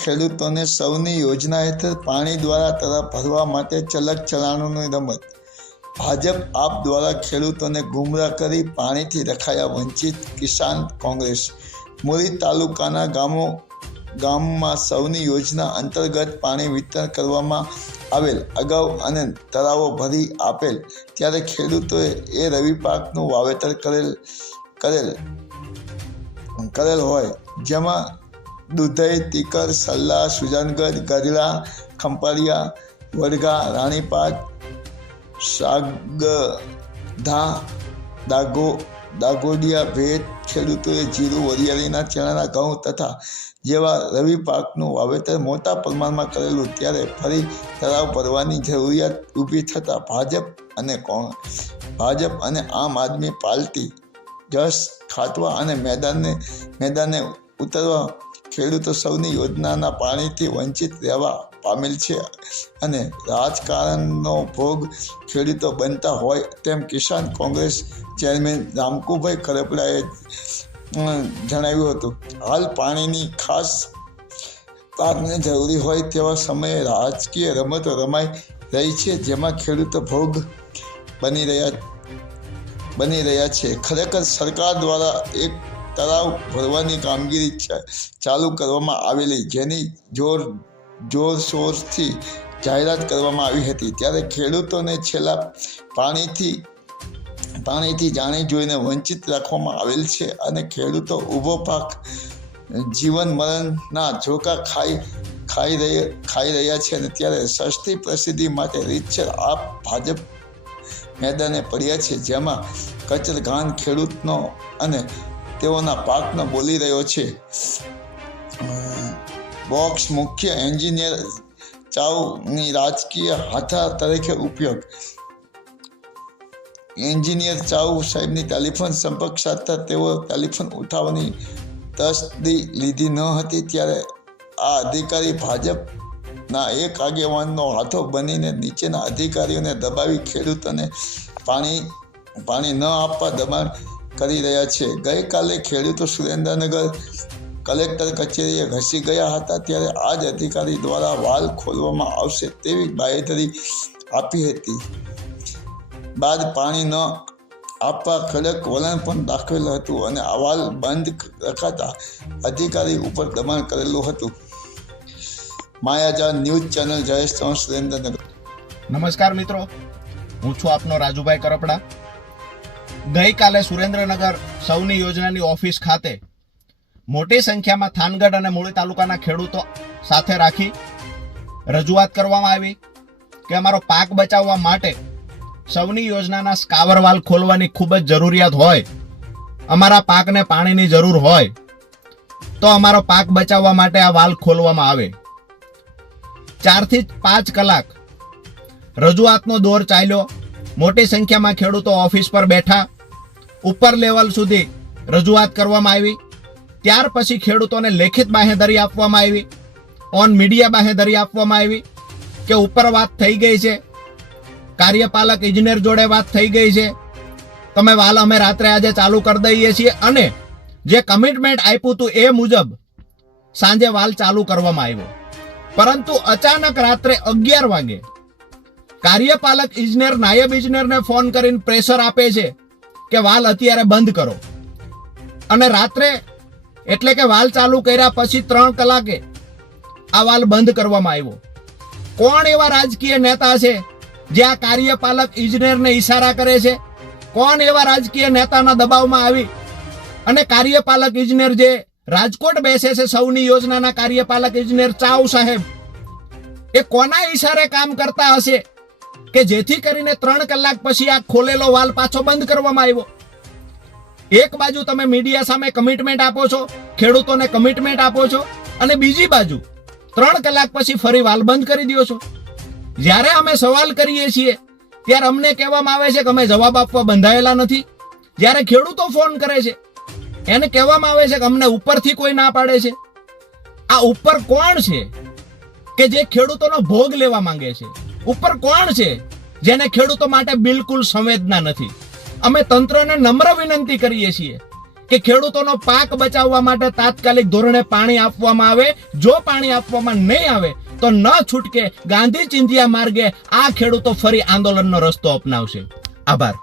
ખેડૂતોને સૌની યોજના હેઠળ પાણી દ્વારા તરફ ભરવા માટે ચલક ચલાણોની રમત. ભાજપ આપ દ્વારા ખેડૂતોને ગુમરાહ કરી પાણીથી રખાયા વંચિત કિસાન કોંગ્રેસ. મોરી તાલુકાના ગામો, ગામમાં સૌની યોજના અંતર્ગત પાણી વિતરણ કરવામાં આવેલ. અગાઉ અને તળાવો ભરી આપેલ. ત્યારે ખેડૂતોએ એ રવિ પાકનું વાવેતર કરેલ કરેલ કરેલ હોય, જેમાં દુધઈ તીકર સલ્લા સુજાનગઢ ગઢડા, ખંપાળિયા વડગા રાણીપાટ, સાગધા, દાગો, દાગોડિયા, ભેટ, ખેડૂતોએ જીરું, વરિયાળીના ચણાના ઘઉં તથા જેવા રવિ પાકનું વાવેતર મોટા પ્રમાણમાં કરેલું ત્યારે ફરી તળાવ ભરવાની જરૂરિયાત ઊભી થતાં ભાજપ અને કોણ ભાજપ અને આમ આદમી પાર્ટી જસ ખાટવા અને મેદાનને, મેદાને ઉતરવા ખેડૂતો સૌની યોજનાના પાણીથી વંચિત રહેવા પામેલ છે અને રાજકારણનો ભોગ ખેડૂતો બનતા હોય તેમ કિસાન કોંગ્રેસ ચેરમેન રામકુભાઈ ખરપડાએ જણાવ્યું હતું. હાલ પાણીની ખાસ પાકને જરૂરી હોય તેવા સમયે રાજકીય રમતો રમાઈ રહી છે, જેમાં ખેડૂતો ભોગ બની રહ્યા બની રહ્યા છે. ખરેખર સરકાર દ્વારા એક તળાવ ભરવાની કામગીરી ચાલુ કરવામાં આવેલી, જેની જોર જોરશોરથી જાહેરાત કરવામાં આવી હતી. ત્યારે ખેડૂતોને છેલ્લા પાણીથી પાણીથી જાણી જોઈને વંચિત રાખવામાં આવેલ છે અને ખેડૂતો ઊભો પાક, જીવન મરણના ઝોકા ખાઈ ખાઈ રહ્યા ખાઈ રહ્યા છે અને ત્યારે સસ્તી પ્રસિદ્ધિ માટે રીતસર આપ ભાજપ મેદાને પડ્યા છે, જેમાં કચરઘાન ખેડૂતનો અને તેઓના પાકનો બોલી રહ્યો છે. બોક્સ મુખ્ય એન્જિનિયર ચાવની રાજકીય હાથા તરીકે ઉપયોગ. એન્જિનિયર ચાવ સાહેબની ટેલિફોન સંપર્ક સાધતા તેઓ ટેલિફોન ઉઠાવવાની તસ્દી લીધી ન હતી ત્યારે આ અધિકારી ભાજપના એક આગેવાનનો હાથો બનીને નીચેના અધિકારીઓને દબાવી ખેડૂતોને પાણી પાણી ન આપવા દબાણ કરી રહ્યા છે. ગઈકાલે ખેડૂતો સુરેન્દ્રનગર કલેક્ટર કચેરીએ ઘસી ગયા હતા ત્યારે આ જ અધિકારી દ્વારા વાલ ખોલવામાં આવશે તેવી બાહેધરી આપી હતી. બાદ પાણી ન આપવા કડક વલણ પણ દાખવેલ હતું અને અવાલ બંધ રખાતા અધિકારી ઉપર દબાણ કરેલું હતું. માયાજા ન્યૂઝ ચેનલ જયેશ સુરેન્દ્રનગર. નમસ્કાર મિત્રો, હું છું આપનો રાજુભાઈ કરપડા. ગઈકાલે સુરેન્દ્રનગર સૌની યોજનાની ઓફિસ ખાતે મોટી સંખ્યામાં થાનગઢ અને મૂળી તાલુકાના ખેડૂતો સાથે રાખી રજૂઆત કરવામાં આવી કે અમારો પાક બચાવવા માટે સૌની યોજનાના સ્કાવર વાલ ખોલવાની ખૂબ જ જરૂરિયાત હોય, અમારા પાકને પાણીની જરૂર હોય, તો અમારો પાક બચાવવા માટે આ વાલ ખોલવામાં આવે. ચારથી પાંચ કલાક રજૂઆતનો દોર ચાલ્યો. મોટી સંખ્યામાં ખેડૂતો ઓફિસ પર બેઠા. ઉપર લેવલ સુધી રજૂઆત કરવામાં આવી. ત્યાર પછી ખેડૂતોને લેખિત બાહેધરી આપવામાં આવી. ઓન મીડિયા બાહેધરી આપવામાં આવી કે ઉપર વાત થઈ ગઈ છે. કાર્યપાલક ઇજનેર જોડે વાત થઈ ગઈ છે. તમે વાલ અમે રાત્રે આજે ચાલુ કરી દઈએ છીએ અને જે કમિટમેન્ટ આપ્યું હતું એ મુજબ સાંજે વાલ ચાલુ કરવામાં આવ્યો. પરંતુ અચાનક રાત્રે અગિયાર વાગે કાર્યપાલક ઇજનેર નાયબ ઇજનેરને ફોન કરીને પ્રેશર આપે છે. કે વાલ અત્યારે બંધ કરો. અને રાત્રે એટલે કે વાલ ચાલુ કર્યા પછી ત્રણ કલાકે આ વાલ બંધ કરવામાં આવ્યો. કોણ એવા રાજકીય નેતા છે જે આ કાર્યપાલક ઇજનેરને ઈશારા કરે છે? કોણ એવા રાજકીય નેતાના દબાવમાં આવી? અને કાર્યપાલક ઇજનેર જે રાજકોટ બેસે છે સૌની યોજનાના કાર્યપાલક ઇજનેર ચાવ સાહેબ, એ કોના ઈશારે કામ કરતા હશે? કે જેથી કરીને ત્રણ કલાક પછી આ ખોલેલો વાલ પાછો બંધ કરવામાં આવ્યો. એક બાજુ તમે મીડિયા સામે કમિટમેન્ટ આપો છો, ખેડૂતોને કમિટમેન્ટ આપો છો, અને બીજી બાજુ ત્રણ કલાક પછી ફરી વાલ બંધ કરી દો છો. જ્યારે અમે સવાલ કરીએ છીએ, ત્યારે અમને કહેવામાં આવે છે કે અમે જવાબ આપવા બંધાયેલા નથી. જ્યારે ખેડૂતો ફોન કરે છે, એને કહેવામાં આવે છે કે અમને ઉપરથી કોઈ ના પાડે છે. આ ઉપર કોણ છે કે જે ખેડૂતોનો ભોગ લેવા માંગે છે? ઉપર કોણ છે? જેને ખેડૂતો માટે બિલકુલ સંવેદના નથી. અમે તંત્રને નમ્ર વિનંતી કરીએ છીએ કે ખેડૂતોનો પાક બચાવવા માટે તાત્કાલિક ધોરણે પાણી આપવામાં આવે. જો પાણી આપવામાં નહીં આવે, તો ન છૂટકે ગાંધી ચિંધિયા માર્ગે આ ખેડૂતો ફરી આંદોલનનો રસ્તો અપનાવશે. આભાર.